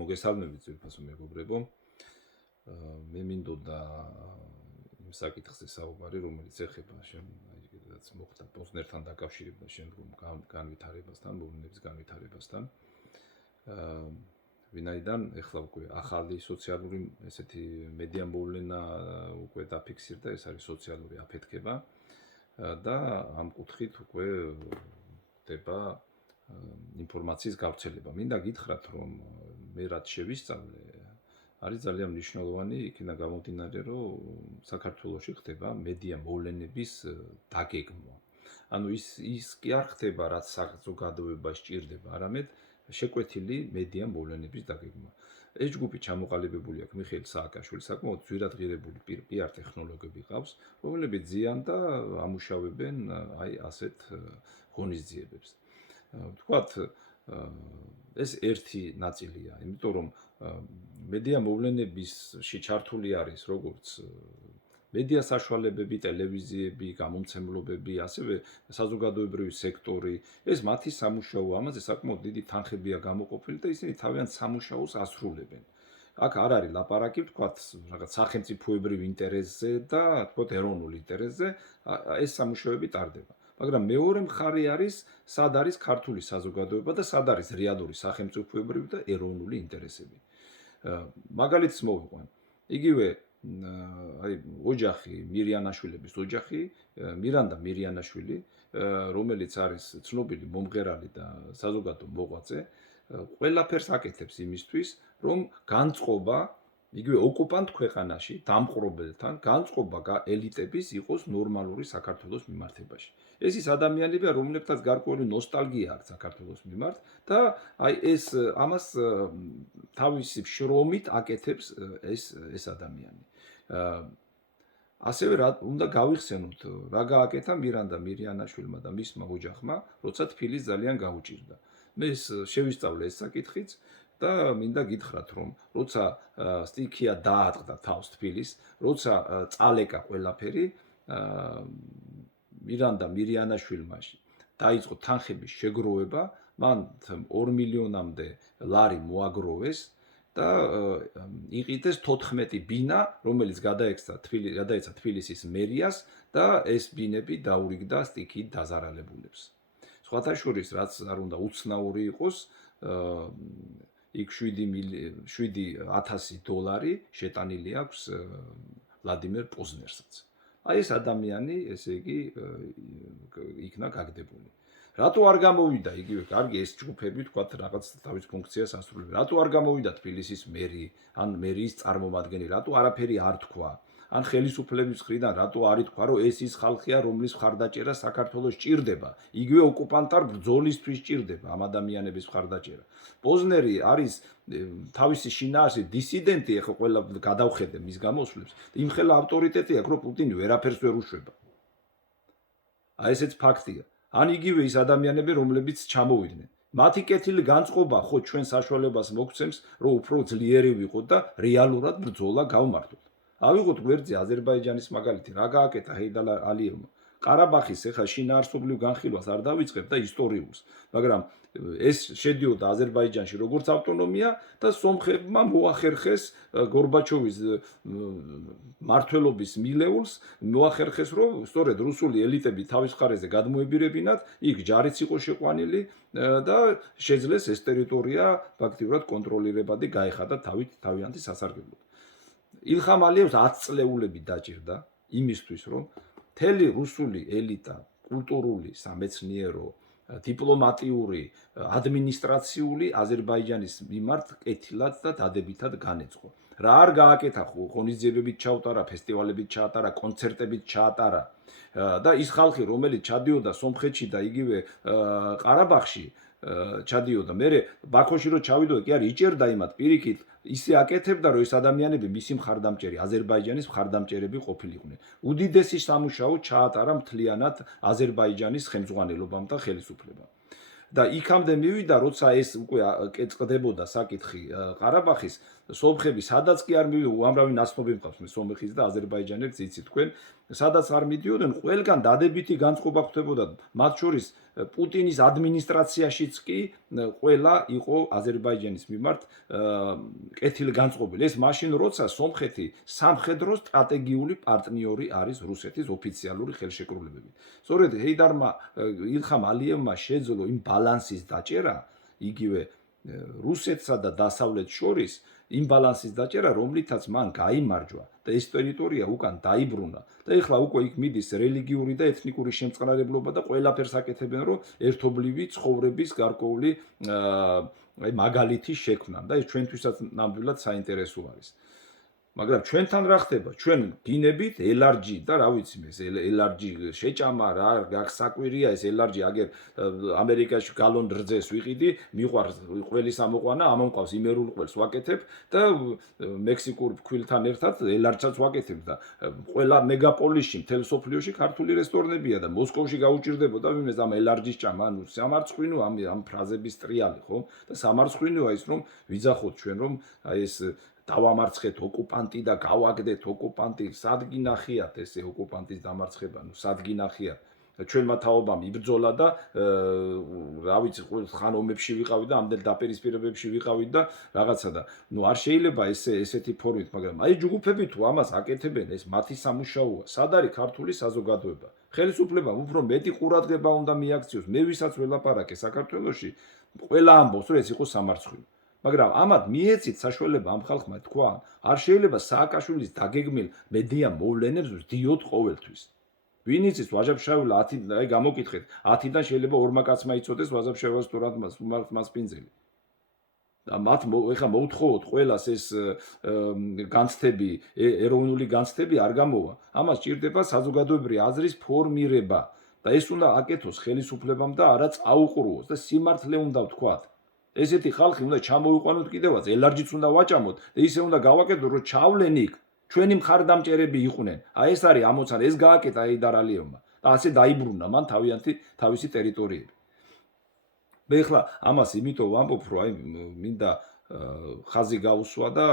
მოგესალმებით ძვირფასო მეგობრებო. მე მინდოდა იმ საკითხზე საუბარი, რომელიც ეხება რაც მოხდა პოზნერთან დაკავშირება შემდგომ განვითარებასთან, მოვლენების განვითარებასთან. ვინაიდან ეხლა უკვე ახალი სოციალური ესეთი მედია მოვლენა უკვე დაფიქსირდა, ეს არის სოციალური აფეთქება და ამ კუთხით უკვე ხდება ინფორმაციის გავრცელება. მინდა გითხრათ, რომ მე რაც შევისწავლე, არის ძალიან მნიშვნელოვანი იქიდან გამომდინარე, რომ საქართველოში ხდება მედია მოვლენების დაგეგმვა. ანუ ის კი არ ხდება, რაც საზოგადოებას სჭირდება, არამედ შეკვეთილი მედია მოვლენების დაგეგმვა. ეს ჯგუფი ჩამოყალიბებული აქვს მიხეილ სააკაშვილის საკმაოდ ძვირად ღირებული PR ტექნოლოგიები ყავს, რომლებიც ზიან და ამუშავებენ აი ასეთ ღონისძიებებს. თქვათ, ეს ერთი ნაწილია, იმიტომ რომ მედია მოვლენებისში ჩართული არის როგორც მედია საშუალებები, ტელევიზიები, გამომცემლობები, ასევე საზოგადოებრივი სექტორი, ეს მათი სამუშაო, ამაზე საკმაოდ დიდი თანხებია გამოყოფილი და ისინი თავიანთ სამუშაოს ასრულებენ. აქ არ არის ლაპარაკი, თქვათ, რაღაც სახელმწიფოებრივ ინტერესზე და თქვათ ეროვნულ ინტერესზე, ეს სამუშაოები ტარდება. მაგრამ მეორე მხარე არის, სად არის ქართული საზოგადოება და სად არის რეალური სახელმწიფოებრივი და ეროვნული ინტერესები. მაგალითს მოვიყვან. იგივე აი ოჯახი, მირიანაშვილების ოჯახი, მირანდა მირიანაშვილი, რომელიც არის ცნობილი მომღერალი და საზოგადო მოღვაწე, ყველაფერს აკეთებს იმისთვის, რომ განწყობა იგივე ოკუპანტ ქვეყანაში დამპყრობელთან განწყობა ელიტების იყოს ნორმალური საქართველოს მიმართებაში. ეს ის ადამიანებია, რომლებთაც გარკვეული ნოსტალგია აქვს საქართველოს მიმართ და აი ეს ამას თავისი შრომით აკეთებს ეს ადამიანი. ასევე უნდა გავიხსენოთ, რა გააკეთა მირანდა მირიანაშვილმა და მისმა ოჯახმა, როცა თბილისს ძალიან გაუჭირდა. მე შევისწავლე ეს საკითხიც და მინდა გითხრათ, რომ როცა სტიქია დაატყდა თავს თბილისს, როცა წალეკა ყველაფერი, მირანდა მირიანაშვილმა დაიწყო თანხების შეგროვება, მან 2 მილიონამდე ლარი მოაგროვეს და იყიდეს 14 ბინა, რომელიც გადაეცა თბილისის მერიას და ეს ბინები დაურიგდა სტიქიით დაზარალებულებს. სხვათა შორის, რაც არ უნდა უცნაური იყოს, იქ 7,000 დოლარი შეტანილი აქვს ვლადიმერ პოზნერსაც. აი ეს ადამიანი, ესე იგი, იქნა გაგდებული. რატო არ გამოვიდა იგივე კარგი ეს ჯგუფები, თქვათ, რაღაც თავის ფუნქციას ასრულებენ. რატო არ გამოვიდა თბილისის მერი, ან მერიის წარმომადგენელი, რატო არაფერი არ თქვა? ან ხელისუფლების მხრიდან რატო არ ითქვა, რომ ეს ის ხალხია, რომლის მხარდაჭერა საქართველოს სჭირდება, იგივე ოკუპანტარ ბრძოლისთვის სჭირდება ამ ადამიანების მხარდაჭერა. პოზნერი არის თავისი შინაარსით დისიდენტი, ეხლა ყველა გადავხედე მის გამოსვლებს, იმხელა ავტორიტეტი აქვს, რომ პუტინი ვერაფერს ვერ უშვება. აი ესეც ფაქტია. ან იგივე ის ადამიანები, რომლებიც ჩამოვიდნენ. მათი კეთილი განწყობა ხო ჩვენ საშუალებას მოგცემს, რომ უფრო ძლიერი ვიყოთ და რეალურად ბრძოლა გავმართოთ. ავიღოთ გვერდზე აზერბაიჯანის მაგალითი, რა გააკეთა ჰეიდარ ალიევმა. ყარაბაღის ეხლა შინაარსობრივ განხილვას არ დავიწყებ და ისტორიულს, მაგრამ ეს შედიოდა აზერბაიჯანში როგორც ავტონომია და სომხებმა მოახერხეს გორბაჩოვის მმართველობის მილეულს, მოახერხეს, რომ სწორედ რუსული ელიტები თავის მხარეზე გადმოებირებინათ, იქ ჯარიც იყო შეყვანილი და შეძლეს ეს ტერიტორია ფაქტიურად კონტროლირებადი გაეხადა თავიანთი სასარგებლოდ. ილხამ ალიევს 10 წლეულები დაჭირდა იმისთვის, რომ მთელი რუსული ელიტა, კულტურული, სამეცნიერო, დიპლომატიური, ადმინისტრაციული აზერბაიჯანის მიმართ კეთილად და დადებითად განეწყო. რა არ გააკეთა ღონისძიებებით ჩაუტარა, ფესტივალებით ჩაატარა, კონცერტებით ჩაატარა და ის ხალხი, რომელიც ჩადიოდა სომხეთში და იგივე ყარაბაღში ჩადიოდა, მერე ბაქოში რო ჩავიდოდა, კი არის იჭერდა იმათ პირიქით, ისე აკეთებდა, რომ ეს ადამიანები მისი მხარდამჭერი, აზერბაიჯანის მხარდამჭერები ყოფილიყვნენ. უდიდესი სამუშაო ჩაატარა მთლიანად აზერბაიჯანის ხელმძღვანელობამ და ხელისუფლებამ. და იქამდე მივიდა, როცა ეს უკვე ყდებოდა საკითხი ყარაბაღის, სომხები სადაც კი არ მივიდა, უამრავი ნაცნობი მყავს, სომხის და აზერბაიჯანელს იცით თქვენ, სადაც არ მიდიოდნენ, ყველგან დადებითი განწყობა ხდებოდა. მათ შორის პუტინის ადმინისტრაციაშიც კი ყველა იყო აზერბაიჯანის მიმართ კეთილგანწყობილი. ეს მაშინ როცა სომხეთი სამხედრო სტრატეგიული პარტნიორი არის რუსეთის ოფიციალური ხელშეკრულებებით. სწორედ ჰეიდარმა ილხამ ალიევმა შეძლო იმ ბალანსის დაჭერა იგივე რუსეთსა და დასავლეთს შორის იმ ბალანსის დაჭერა, რომლითაც მან გაიმარჯვა და ეს ტერიტორია უკან დაიბრუნა და ეხლა უკვე იქ მიდის რელიგიური და ეთნიკური შემწყნარებლობა და ყველაფერს აკეთებენ, რომ ერთობლივი ცხოვრების გარკვეული მაგალითი შექმნან და ეს ჩვენთვისაც ნამდვილად საინტერესო არის. მაგრამ ჩვენთან რა ხდება? ჩვენ გინებით LRG და რა ვიცი მე, LRG შეჭამა რა საკვირია ეს LRG აგერ ამერიკაში გალონ რძეს ვიყიდი, მიყვარს ყველის ამოყვანა, ამომყავს იმერულ ყველს ვაკეთებ და მექსიკურ ფქვილთან ერთად LRG-საც ვაკეთებ და ყველა მეგაპოლისში, მთელ სოფლიოში ქართული რესტორნებია და მოსკოვში გაუჭირდებოდა ვინმეს ამ LRG-ს ჭამა, ანუ სამარცხვინო ამ ფრაზების ტრიალი, ხო? და სამარცხვინოა ის რომ ვიძახოთ ჩვენ რომ აი ეს დავამარცხეთ ოკუპანტი და გავაგდეთ ოკუპანტი, სად გინახიათ ესე ოკუპანტის დამარცხება, ნუ სად გინახიათ? ჩვენმა თაობამ იბრძოლა და რა ვიცი, ხან ომებში ვიყავით და ამდენ დაპირისპირებებში ვიყავით და რაღაცა და ნუ არ შეიძლება ესეთი ფორმით, მაგრამ აი ჯგუფები თუ ამას აკეთებენ, ეს მათი სამუშაოა. სად არის ქართული საზოგადოება? ხელისუფლებამ უფრო მეტი ყურადღება უნდა მიაქციოს. მე ვისაც ველაპარაკე საქართველოში, ყველა ამბობს, რომ ეს იყო სამარცხვინო. მაგრამ ამათ მიეცით საშუალება ამ ხალხმა თქვა, არ შეიძლება სააკაშვილის დაგეგმილ მედია მოვლენებს ვსდიოთ ყოველთვის. ვინ იცის ვაჟა-ფშაველა 10 აი გამოკითხეთ, 10-დან შეიძლება ორმა კაცმა იცოდეს ვაჟა-ფშაველას თურად მასპინძელი. და მათ ეხა მოუთხოვოთ ყველას ეს განცდები, ეროვნული განცდები არ გამოვა. ამას ჭირდება საზოგადოებრივი აზრის ფორმირება და ეს უნდა აკეთოს ხელისუფლებამ და არა წაუყრუოს და სიმართლე უნდა ვთქვათ. ესეთი ხალხი უნდა ჩამოიყვანოთ კიდევაც, LRG-ც უნდა ვაჭამოთ და ისე უნდა გავაკეთოთ, რომ ჩავლენ იქ ჩვენი მხარდამჭერები იყვნენ. აი ეს არის ამოცანა, ეს გააკეთა ჰეიდარ ალიევმა და ასე დაიბრუნა მან თავისი ტერიტორიები. მე ახლა ამას იმიტომ ვამბობ, რომ აი მინდა ხაზი გაუსვა და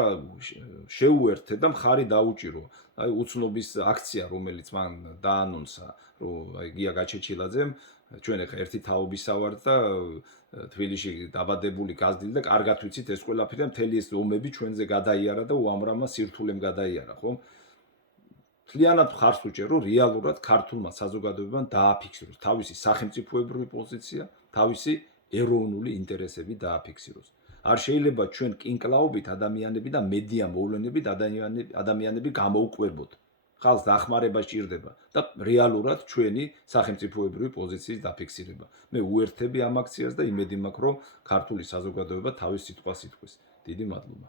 შეუერთე და მხარი დაუჭირო. აი უცნობის აქცია, რომელიც მან დაანონსა, რომ აი გია გაჩეჩილაძემ ჩვენ ახლა ერთი თაობისა ვართ და თბილისში დაბადებული გაზრდილი და კარგად ვიცით ეს ყველაფერი და მთელი ეს ომები ჩვენზე გადაიარა და უამრავმა სირთულემ გადაიარა, ხო? მთლიანად მხარს უჭერ, რომ რეალურად ქართულმა საზოგადოებამ დააფიქსიროს თავისი სახელმწიფოებრივი პოზიცია, თავისი ეროვნული ინტერესები დააფიქსიროს. არ შეიძლება ჩვენ კინკლაობით ადამიანები და მედია მოვლენებით ადამიანები გამოვკვებოთ. ხალხს დახმარება სჭირდება და რეალურად ჩვენი სახელმწიფოებრივი პოზიციის დაფიქსირება. მე უერთები ამ აქციას და იმედი მაქვს, რომ ქართული საზოგადოება თავის სიტყვას იტყვის. დიდი მადლობა.